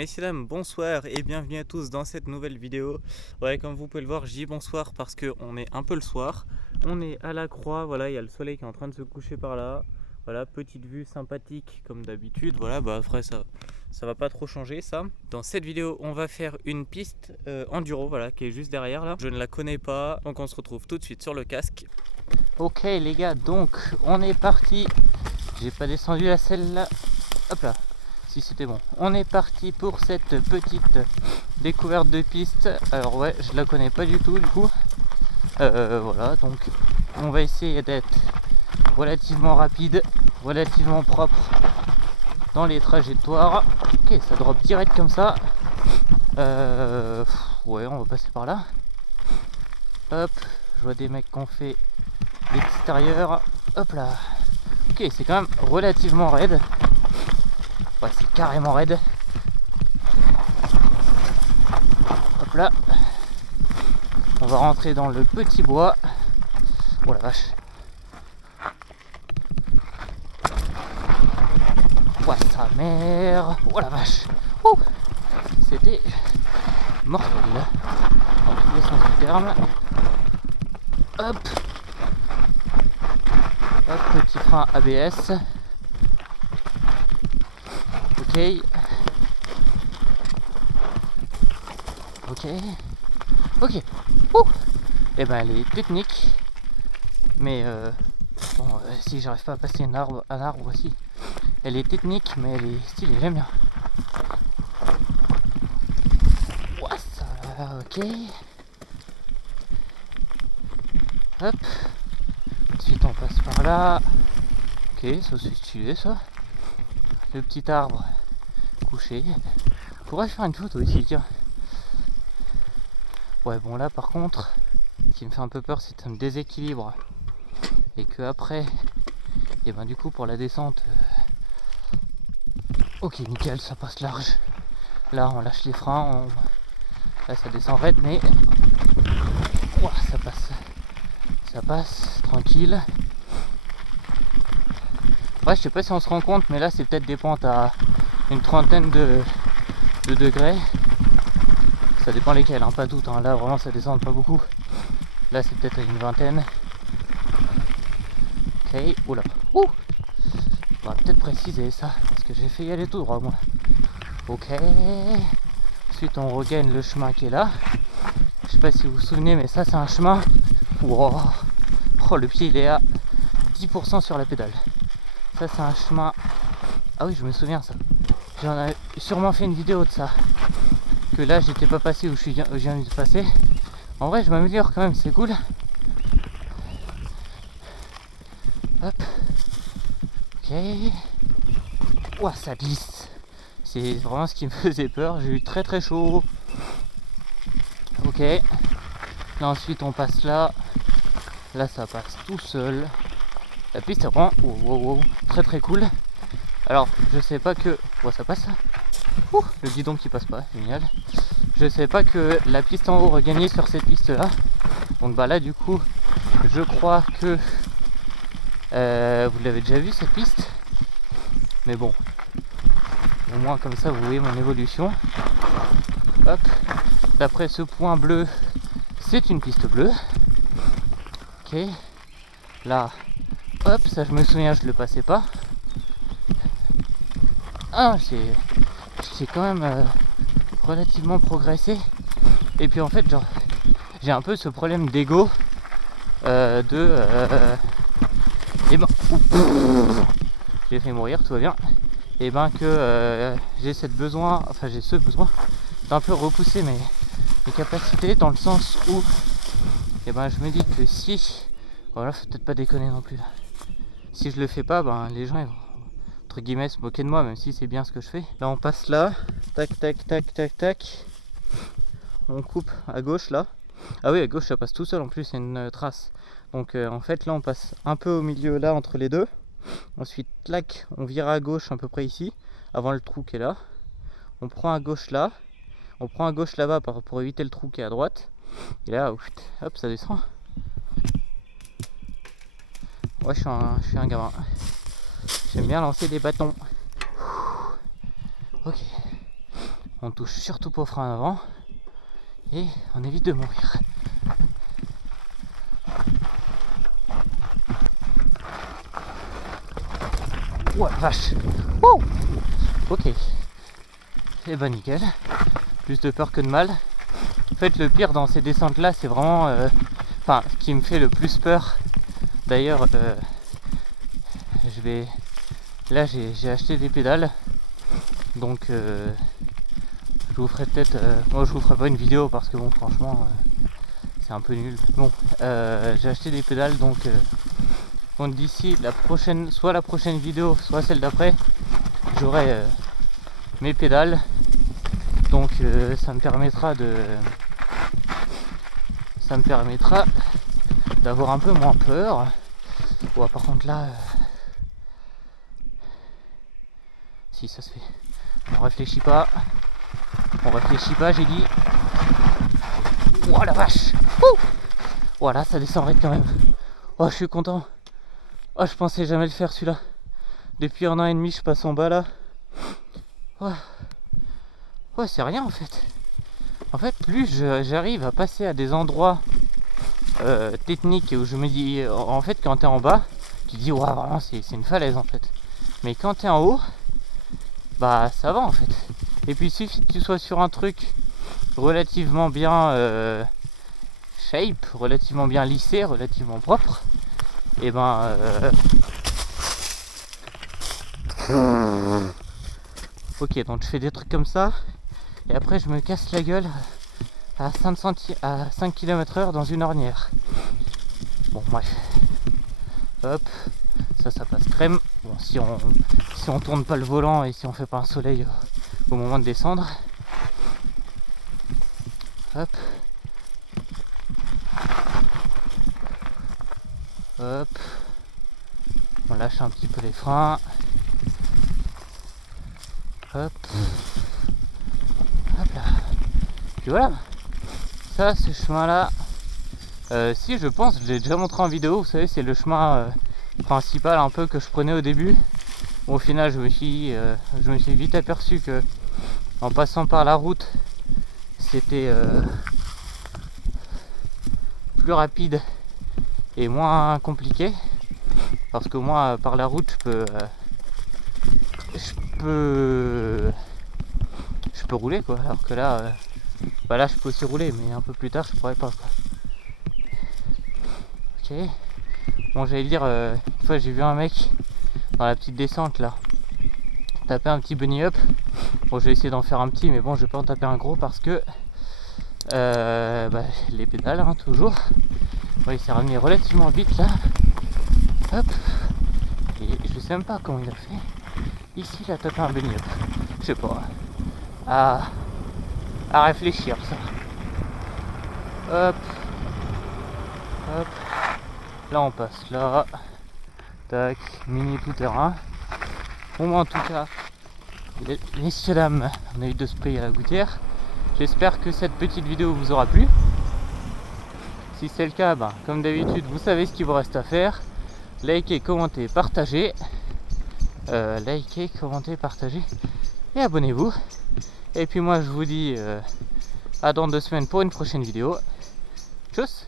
messieurs dames, bonsoir et bienvenue à tous dans cette nouvelle vidéo. Ouais, comme vous pouvez le voir, je dis bonsoir parce qu'on est un peu le soir. On est à la croix, voilà, il y a le soleil qui est en train de se coucher par là. Voilà, petite vue sympathique comme d'habitude. Voilà, bah après ça va pas trop changer ça. Dans cette vidéo, on va faire une piste enduro, voilà, qui est juste derrière là. Je ne la connais pas, donc on se retrouve tout de suite sur le casque. Ok les gars, donc on est parti. J'ai pas descendu la selle là. Hop là. Si c'était bon. On est parti pour cette petite découverte de piste. Alors ouais, je la connais pas du tout du coup. Voilà, donc on va essayer d'être relativement rapide, relativement propre dans les trajectoires. Ok, ça drop direct comme ça. Ouais, on va passer par là. Hop, je vois des mecs qui ont fait l'extérieur. Hop là. Ok, c'est quand même relativement raide. Ouais, c'est carrément raide. Hop là. On va rentrer dans le petit bois. Oh la vache. Oh sa mère. Oh la vache. Oh, c'était mortel dans tous les sens du terme. Hop. Hop, petit frein ABS. Ok. Ok. Ok. Et ben elle est technique. Mais bon, si j'arrive pas à passer un arbre aussi. Elle est technique mais elle est stylée, j'aime bien. Ouah, ça va, ok. Hop. Ensuite on passe par là. Ok, ça c'est stylé ça. Le petit arbre couché. Pourrais faire une photo ici, tiens. Ouais, bon là par contre, ce qui me fait un peu peur, c'est que ça me déséquilibre. Et que après, et ben du coup pour la descente, ok nickel, ça passe large. Là on lâche les freins, là ça descend raide, mais ouah, ça passe tranquille. Ouais, je sais pas si on se rend compte, mais là c'est peut-être des pentes à une trentaine de degrés. Ça dépend lesquels, hein, pas toutes, hein. Là vraiment ça descend pas beaucoup. Là c'est peut-être une vingtaine. Ok, oula. Ouh, on va peut-être préciser ça, parce que j'ai fait y aller tout droit moi. Ok. Ensuite on regagne le chemin qui est là. Je sais pas si vous vous souvenez, mais ça c'est un chemin. Wow. Oh, le pied il est à 10% sur la pédale. Ça c'est un chemin. Ah oui, je me souviens ça. J'en ai sûrement fait une vidéo de ça. Que là j'étais pas passé où je viens de passer. En vrai je m'améliore quand même, c'est cool. Hop. Ok. Ouah, ça glisse. C'est vraiment ce qui me faisait peur. J'ai eu très très chaud. Ok. Là ensuite on passe là. Là ça passe tout seul. La piste est vraiment très très cool. Alors je sais pas que. Oh, ça passe. Ouh, le guidon qui passe pas, génial. Je sais pas que la piste en haut regagnait sur cette piste là. Donc bah là du coup je crois que vous l'avez déjà vu cette piste. Mais bon, au moins comme ça vous voyez mon évolution. Hop, d'après ce point bleu, c'est une piste bleue. Ok, là, hop, ça je me souviens, je le passais pas. Ah, j'ai quand même relativement progressé. Et puis en fait, genre, j'ai un peu ce problème d'ego et ben, j'ai fait mourir, tout va bien. Et ben que j'ai ce besoin d'un peu repousser mes capacités dans le sens où et ben je me dis que si, voilà, faut peut-être pas déconner non plus là. Si je le fais pas, ben les gens ils vont entre guillemets se moquer de moi, même si c'est bien ce que je fais. Là on passe là, tac tac tac tac tac. On coupe à gauche là. Ah oui, à gauche ça passe tout seul, en plus il y a une trace. Donc en fait là on passe un peu au milieu là entre les deux. Ensuite clac, on vire à gauche à peu près ici, avant le trou qui est là. On prend à gauche là. On prend à gauche là-bas pour éviter le trou qui est à droite. Et là, hop, ça descend. Ouais, je suis un gamin. J'aime bien lancer des bâtons. Ok. On touche surtout pas au frein avant et on évite de mourir. Ouais, vache. Wouh. Ok. Et bah nickel. Plus de peur que de mal. En fait, le pire dans ces descentes là, c'est vraiment enfin, ce qui me fait le plus peur. D'ailleurs, là j'ai acheté des pédales, donc je vous ferai peut-être, moi je vous ferai pas une vidéo parce que bon, franchement c'est un peu nul. Bon, j'ai acheté des pédales, donc d'ici la prochaine, soit la prochaine vidéo, soit celle d'après, j'aurai mes pédales, donc ça me permettra d'avoir un peu moins peur. Bon, par contre là, si ça se fait, on réfléchit pas, j'ai dit. Oh la vache. Voilà, ça descend raide quand même. Oh, je suis content. Oh, je pensais jamais le faire celui-là. Depuis 1 an et demi, je passe en bas là. Ouais, c'est rien en fait. En fait, plus j'arrive à passer à des endroits techniques où je me dis, en fait, quand t'es en bas, tu te dis, waouh, vraiment, c'est une falaise en fait. Mais quand t'es en haut, bah ça va en fait. Et puis il suffit que tu sois sur un truc relativement bien shape, relativement bien lissé, relativement propre, et ben ok, donc je fais des trucs comme ça et après je me casse la gueule à 5 km/h dans une ornière. Bon bref, hop, ça passe crème. Bon, si on tourne pas le volant et si on fait pas un soleil au moment de descendre, hop, hop, on lâche un petit peu les freins, hop, hop là, puis voilà. Ça, ce chemin là, si je pense, je l'ai déjà montré en vidéo, vous savez, c'est le chemin principal un peu que je prenais au début. Bon, au final je me suis vite aperçu que en passant par la route c'était plus rapide et moins compliqué, parce que moi par la route je peux rouler quoi, alors que là là je peux aussi rouler, mais un peu plus tard je pourrais pas quoi. Ok, bon, j'allais dire, une fois j'ai vu un mec dans la petite descente là taper un petit bunny up. Bon, je vais essayer d'en faire un petit, mais bon, je vais pas en taper un gros parce que les pédales hein, toujours. Ouais, il s'est ramené relativement vite là, hop, et je sais même pas comment il a fait. Ici il a tapé un bunny up, je sais pas, à réfléchir ça. Hop, hop, là on passe là, tac, mini tout terrain. Bon, en tout cas, messieurs dames, on a eu 2 sprays à la gouttière. J'espère que cette petite vidéo vous aura plu. Si c'est le cas, comme d'habitude, vous savez ce qu'il vous reste à faire. Likez, commentez, partagez. Likez, commentez, partagez et abonnez-vous. Et puis moi je vous dis à dans 2 semaines pour une prochaine vidéo. Tchuss.